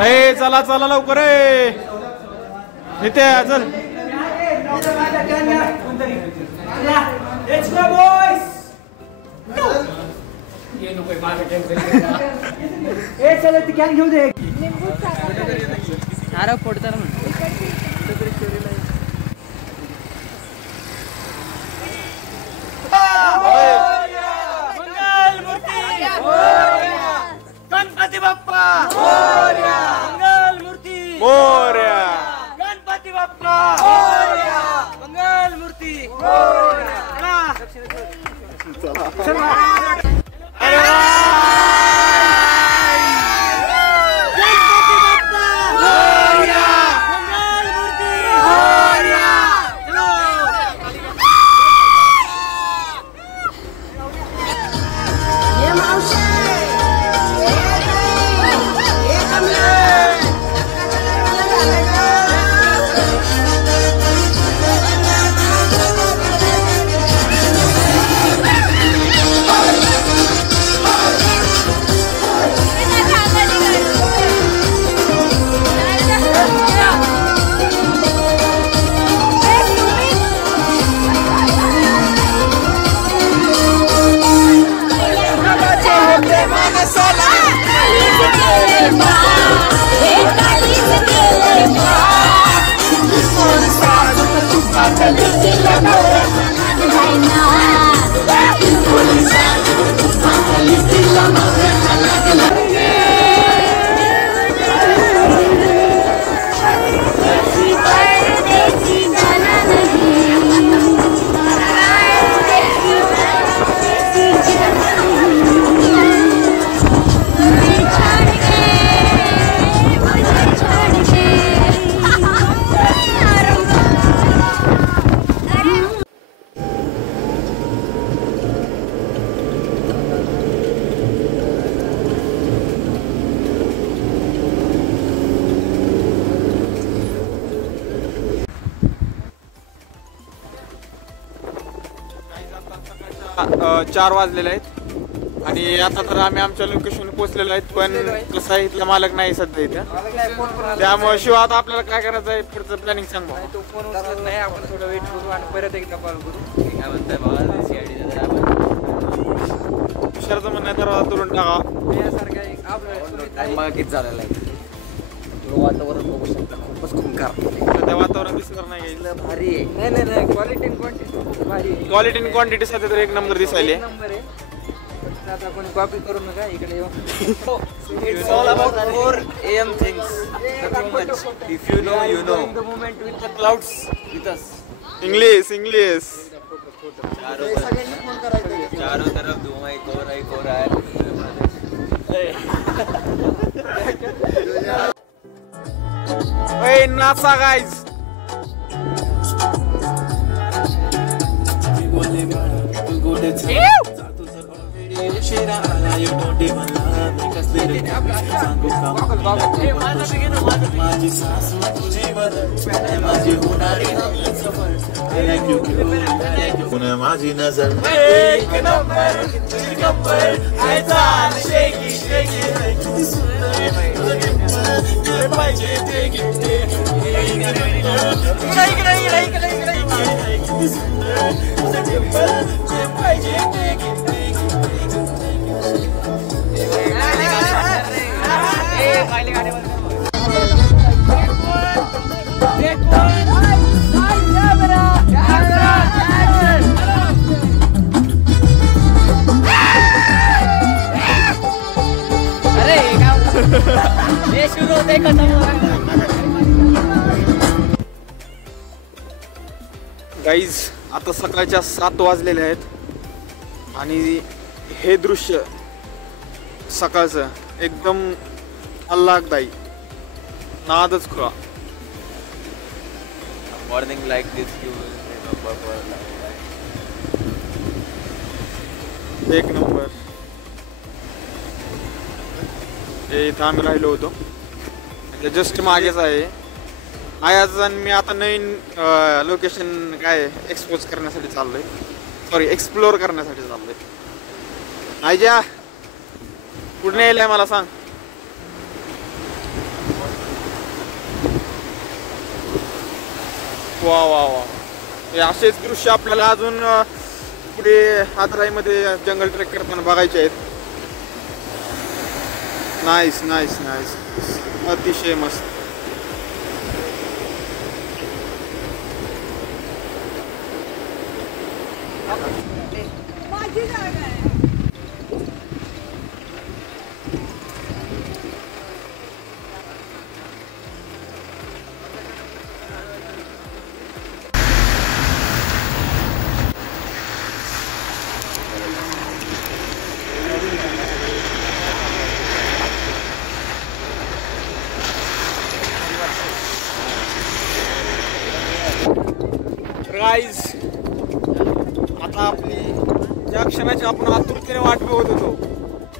ए चला चला लवकर इथे चल घेऊ दे गणपती बाप्पा मंगल मूर्ती मोरया गणपती बाप्पा मंगल मूर्ती चार वाजलेले आहेत आणि आता तर आम्ही आमच्या लोकेशन पोहोचलेलो आहेत पण कसं आहे इथला मालक नाही सध्या इथं त्यामुळे शिवाय आता आपल्याला काय करायचं आहे पुढचं प्लॅनिंग सांग तो फोन उचलत नाही आपण थोडं वेट करू आणि परत एकदा कॉल करू काय म्हणताय शरद म्हणणं दरवाजा तोडून टाका यासारखा एक आपलं किती झालेला आहे वातावरण बघू शकता खूपच खूंखार सध्या वातावरण दिसणार नाही भारी आहे नाही नाही क्वालिटी आणि क्वांटिटी भारी आहे क्वालिटी आणि क्वांटिटी सध्या तर एक नंबर दिसायले नंबर आहे आता आपण कॉपी करू नका इकडे येऊ It's all about 4 AM things. Nothing much. If you know, you know. the moment with the Clouds with us. English चारों तरफ धुआं ही कोहरा है. Hey, NASA guys. माझी नजर एक नंबर ऐसा शेकी शेकी गाईज आता सकाळच्या 7 वाजलेले आहेत आणि हे दृश्य सकाळचं एकदम आल्हाददायी नादच खुळा. Morning like this, you will remember for a lifetime. एक नंबर. हे इथं आम्ही राहिलो होतो जस्ट मागेच आहे आज आणि मी आता नवीन लोकेशन काय एक्सपोज करण्यासाठी चाललोय सॉरी एक्सप्लोर करण्यासाठी चाललोय. आयजा कुठे यायलाय मला सांग. वा वा वा, हे असेच दृश्य आपल्याला अजून पुढे आदराईमध्ये जंगल ट्रेक करताना बघायचे आहेत. नाईस नाईस नाईस, अतिशय मस्त. गाईज, आता आपली ज्या क्षणाची आपण आतुरतेने वाट बघत होतो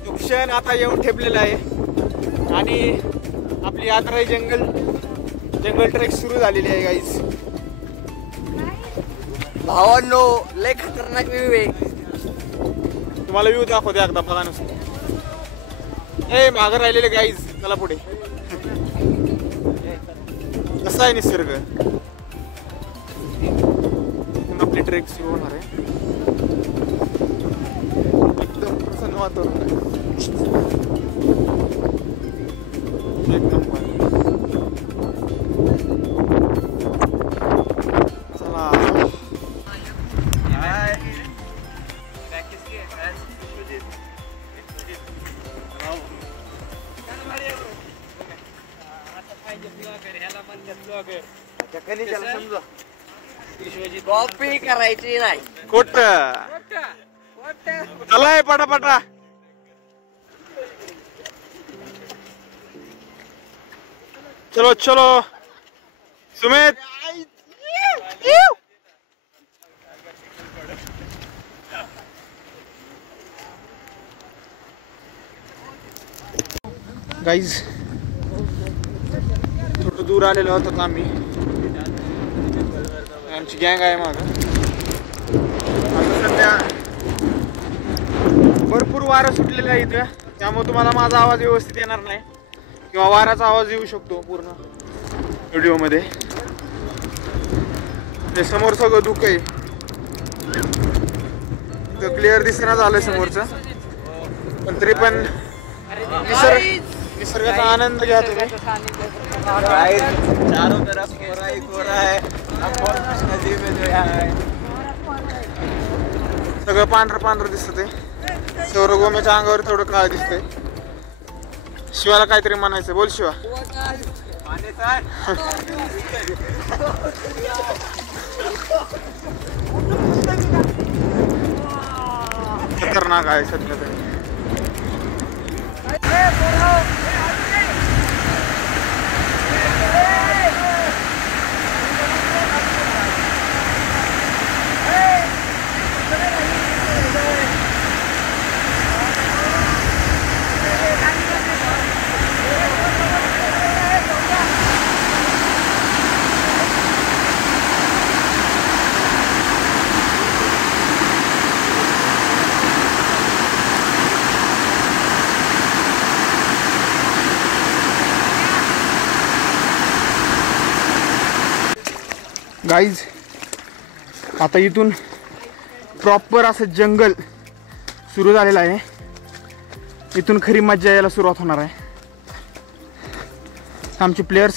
तो क्षण आता येऊन ठेपलेला आहे आणि आपली यात्रा जंगल ट्रेक सुरू झालेली आहे. गाईज भावांनो, लय खतरनाक व्ह्यू आहे. तुम्हाला व्ह्यू दाखवते एकदा, बघा नसतो. ए मागं राहिलेले गाईज, चला पुढे. कसा आहे निसर्ग. आपली ट्रेक सुरू होणार आहे. एकदम प्रसन्न वातावरण आहे. एक नंबर. चला कॉपी करायची नाही. कोट चलाय पटापटा. चलो चलो सुमित. गाईज थोडं दूर आलेलो होतो आम्ही. आमची गँग आहे मागं. आता सध्या भरपूर वारं सुटलेलं आहे इथं, त्यामुळे तुम्हाला माझा आवाज व्यवस्थित येणार नाही किंवा वाऱ्याचा आवाज येऊ शकतो पूर्ण व्हिडिओमध्ये. ते समोर सगळं धुकं आहे, तर क्लिअर दिसेना झालंय समोरचं, पण तरी पण निसर्गाचा आनंद घ्या तुम्ही. चारों तरफ कोहरा ही कोहरा है. सगळं पांढरं पांढरं दिसत आहे. सौरगोम्याच्या अंगावर थोडं काळ दिसतंय. शिवाला काहीतरी म्हणायचं, बोल शिवा. खतरनाक आहे सध्या तरी. गाईज आता इथून प्रॉपर असं जंगल सुरू झालेलं आहे. इथून खरी मज्जा यायला सुरुवात होणार आहे. आमचे प्लेयर्स.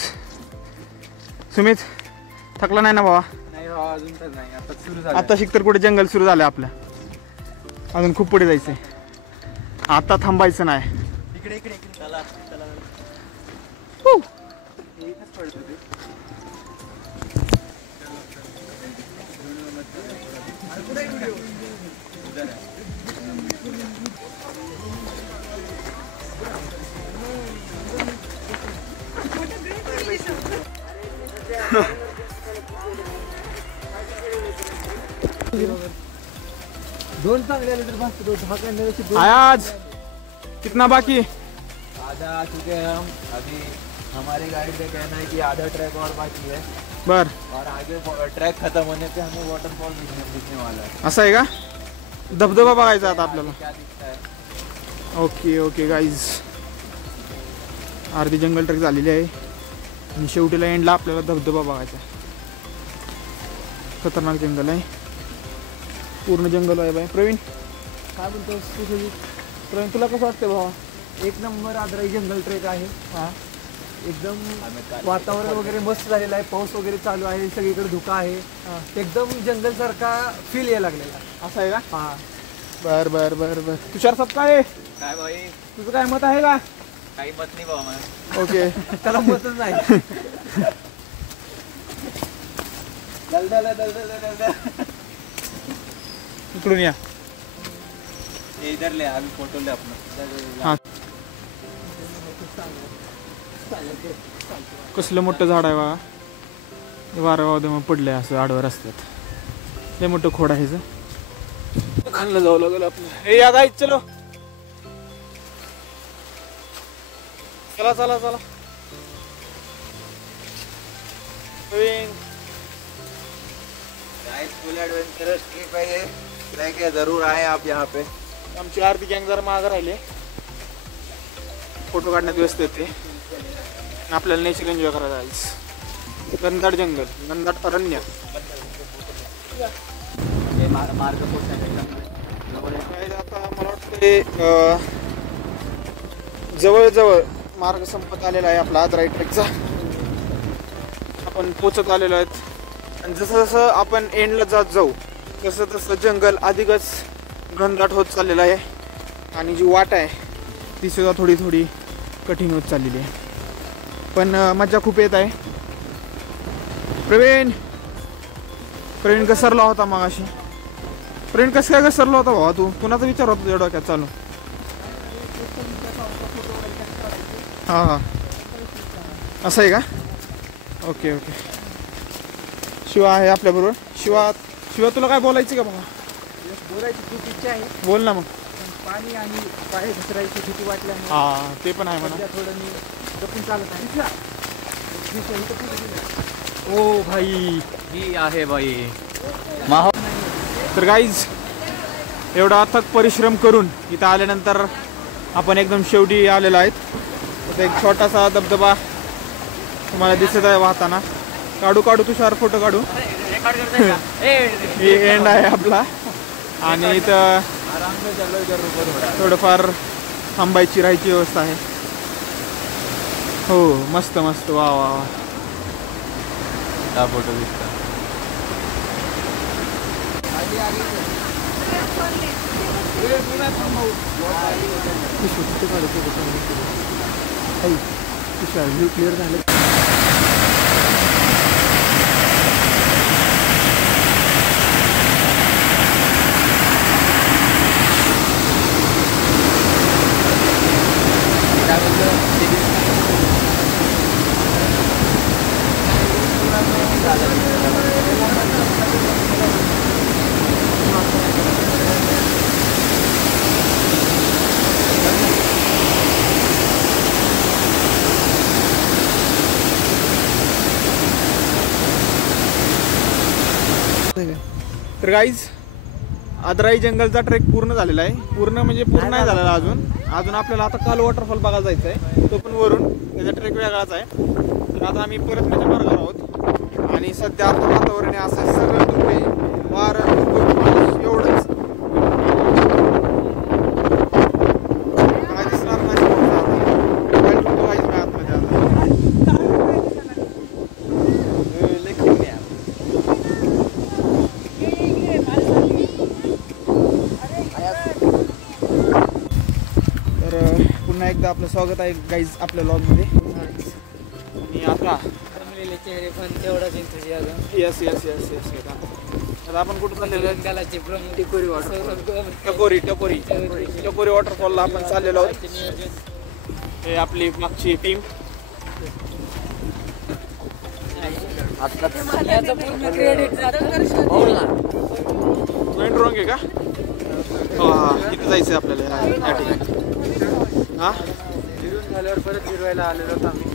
सुमित थकला नाही ना बाबा? नाही बाबा, अजून तर नाही. आता सुरू झालं. आता शिकतर पुढे जंगल सुरू झालं आपल्या. अजून खूप पुढे जायचं आहे. आता थांबायचं नाही. इकडे इकडे चला चला. दोन चांगले आले तर भागतो. दहा करण्याची आज कितना बाकी? आधा आ चुके हैं हम. अभी हमारी गाड़ी पे कहना है कि आधा ट्रैक और बाकी है. बर. और आगे ट्रैक खत्म होने पे हमें वाटरफॉल दिखने वाला है. असं आहे का? धबधबा बघायचा आता आपल्याला. क्या दिखता है. ओके ओके गाईज, अर्धी जंगल ट्रेक झालेली आहे आणि शेवटीला एंडला आपल्याला धबधबा बघायचा. खतरनाक जंगल आहे, पूर्ण जंगल आहे बाई. प्रवीण काय बोलतोस तू? प्रवीण तुला कसं वाटतं भावा? एक नंबर आदराई जंगल ट्रेक आहे. हां एकदम वातावरण वगैरे मस्त झालेलं आहे, पाऊस वगैरे चालू आहे, सगळीकडे धुका आहे, एकदम जंगल सारखा फील यायला लागलेला. असं आहे का? हा. बर बर बर बर. तुषार सब काय आहे? काय भाई तुझं काय मत आहे का? काही मत नाही बाबा मला. ओके. त्याला मतच नाही. इकडून या. इधर ले अभी फोटो ले अपना. हां कसलं मोठं झाड आहे बघा, वारं वावदे मग पडले असं आडवं रस्त्यात. लय मोठं खोड आहे ह्याचं. खाल्लं जावं लागेल आपलं. हे या गाईच चलो, चला चला चला. गाइस फुल एडवेंचरस ट्रिप है ये, लेके जरूर आए आप यहाँ पे. आमची आरती गँग जरा मागं राहिले, फोटो काढण्यात व्यस्त येते. आपल्याला नेचर एन्जॉय करायला जायचं. घनदाट जंगल, घनदाट अरण्य. मार्ग आता मला वाटते जवळजवळ मार्ग संपत आलेला आहे आपला आदराई ट्रेकचा. आपण पोचत आलेलो आहेत आणि जसं जसं आपण एंडला जात जाऊ तसं तसं जंगल अधिकच घनदाट होत चाललेलं आहे आणि जी वाट आहे ती सुद्धा थोडी थोडी कठीण होत चाललेली आहे. पण मजा खूप येत आहे. प्रवीण घसरला होता मगाशी. प्रवीण कसं काय घसरला होता भावा तू? कुणाचा विचार होता तुझ्या डोक्यात चालू? हां हां असं आहे का? Okay okay. शिवा आहे आपल्याबरोबर. शिवा तुला काय बोलायचं का भावा? बोलायची खूप इच्छा आहे, बोल ना मग. पाणी आणि पाय घसरायची भीती वाटल्यामुळे हां ते पण आहे म्हणा. थोडं मी जपून चालत आहे. ओ भाई ही आहे भाई. तर गाईज एवढा अथक परिश्रम करून इथं आल्यानंतर आपण एकदम शेवटी आलेलो आहेत. तर एक छोटासा धबधबा तुम्हाला दिसत आहे वाहताना. काढू तुषार फोटो काढू. हे एंड आहे आपला आणि इथं थोडंफार थांबायची राहायची व्यवस्था आहे. हो मस्त मस्त. वा वा वा. हा फोटो दिसतो. तुषार व्ह्यू क्लिअर झालं. तर गाईज आदराई जंगलचा ट्रेक पूर्ण झालेला आहे. पूर्ण म्हणजे पूर्ण नाही झालेला अजून आपल्याला आता काल वॉटरफॉल बघायला जायचं आहे. तो पण वरून त्याचा ट्रेक वेगळाच आहे. तर आता आम्ही परतण्याच्या मार्गावर आहोत आणि सध्या आता वातावरण असं आहे, सगळं धुकं आहे, वारं धुकं एवढंच. काय दिसणार नाही पुन्हा एकदा आपलं स्वागत आहे गाईज आपल्या लॉगमध्ये. आणि आता चेहरे पण तेवढाच interest. Yes yes yes yes. आता आपण कुठं चाललेलो आहे? जंगलाची टिकोरी टपोरी वॉटरफॉलला आपण चाललेलो आहोत. हे आपली मागची टीम. रॉंग आहे का? हा इथं जायचं आहे आपल्याला या ठिकाणी. हा जिरून झाल्यावर परत जिरवायला आलेलो होतो आम्ही.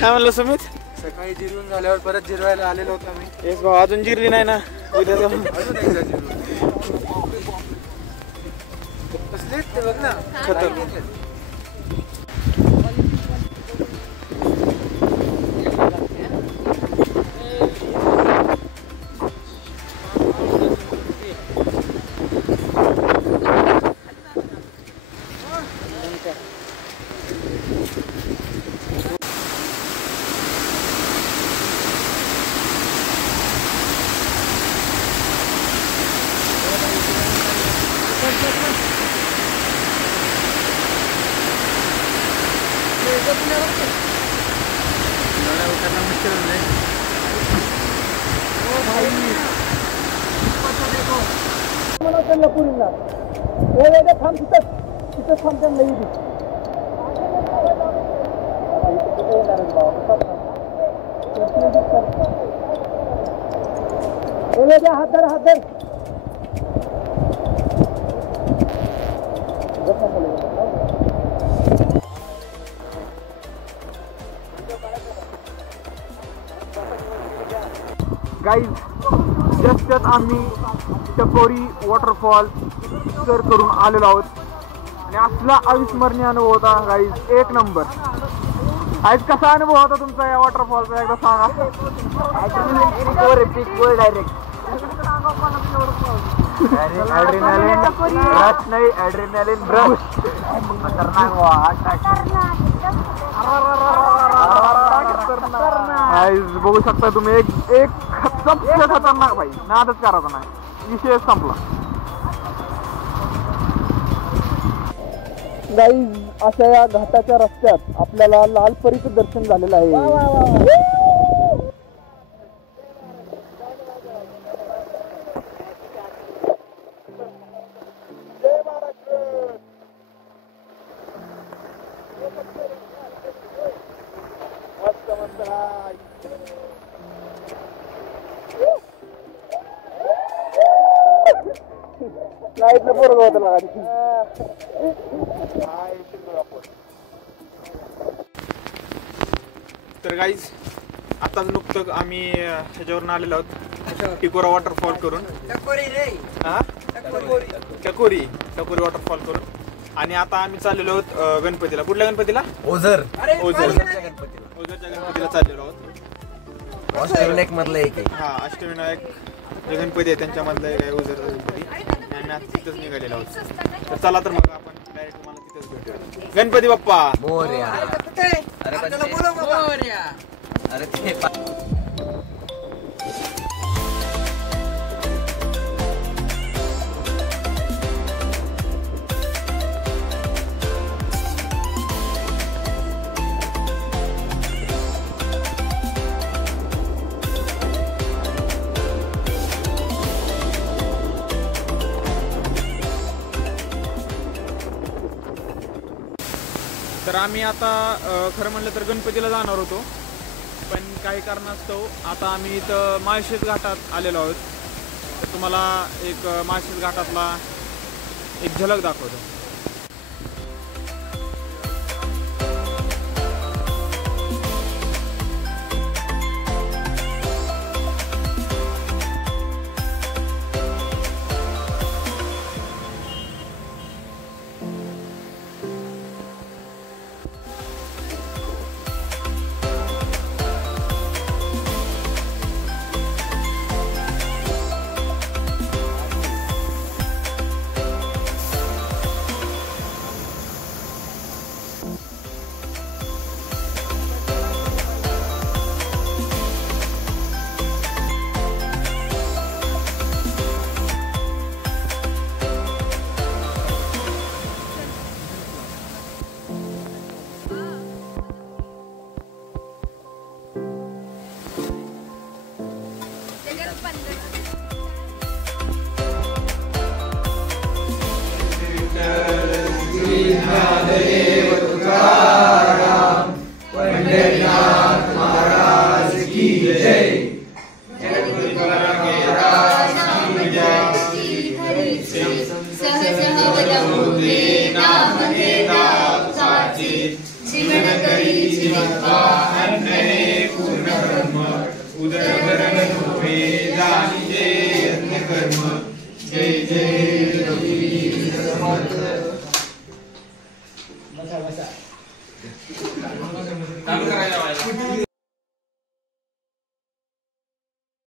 काय म्हणलं सुमित? सकाळी जिरून झाल्यावर परत जिरवायला आलेलो होतो आम्ही. येस भाऊ अजून जिरली नाही ना. उद्या जाऊन अजून एकदा जिरून कसलेच ते बघ ना. खतरनाक. उतरना मुश्किल है। ओ भाई मला त्यांना पुरीला ए थांब तिथं थांबते नाही हात धर गाईज जस्ट आम्ही टकोरी वॉटरफॉल सर करून आलेलो आहोत आणि असला अविस्मरणीय अनुभव होता गाईज, एक नंबर. आज कसा अनुभव होता तुमचा या वॉटरफॉलचा एकदा सांगा. ॲड्रेनॅलिन रश नाही, ॲड्रेनॅलिन ब्रश. बघू शकता तुम्ही एक सबसे खतरनाक भाई, नादच करायचा नाही, विषय संपला. गाईज अशा या घाटाच्या रस्त्यात आपल्याला लालपरीचं दर्शन झालेलं आहे. लाईटला पोरग होतं ना. तर गाईज आताच नुकतं आम्ही ह्याच्यावरून आलेलो आहोत टिकोरा वॉटरफॉल करून. टकोरी वॉटरफॉल करून. आणि आता आम्ही चाललेलो आहोत गणपतीला. कुठल्या गणपतीला? ओझरच्या गणपतीला चाललेलो आहोत. अष्टविनायक मधलं एक आहे. हा, अष्टविनायक जे गणपती आहे त्यांच्यामधलं एक आहे ओझर गणपती. आम्ही आता तिथंच निघालेलो आहोत. तर चला तर मग आपण डायरेक्ट तुम्हाला तिथंच भेटूया. गणपती बाप्पा मोरया. अरे ते तर आम्ही आता खरं म्हणलं तर गणपतीला जाणार होतो, पण काही कारणास्तव आता आम्ही इथं माळशेज घाटात आलेलो आहोत. तर तुम्हाला एक माळशेज घाटातला एक झलक दाखवतो. जय जय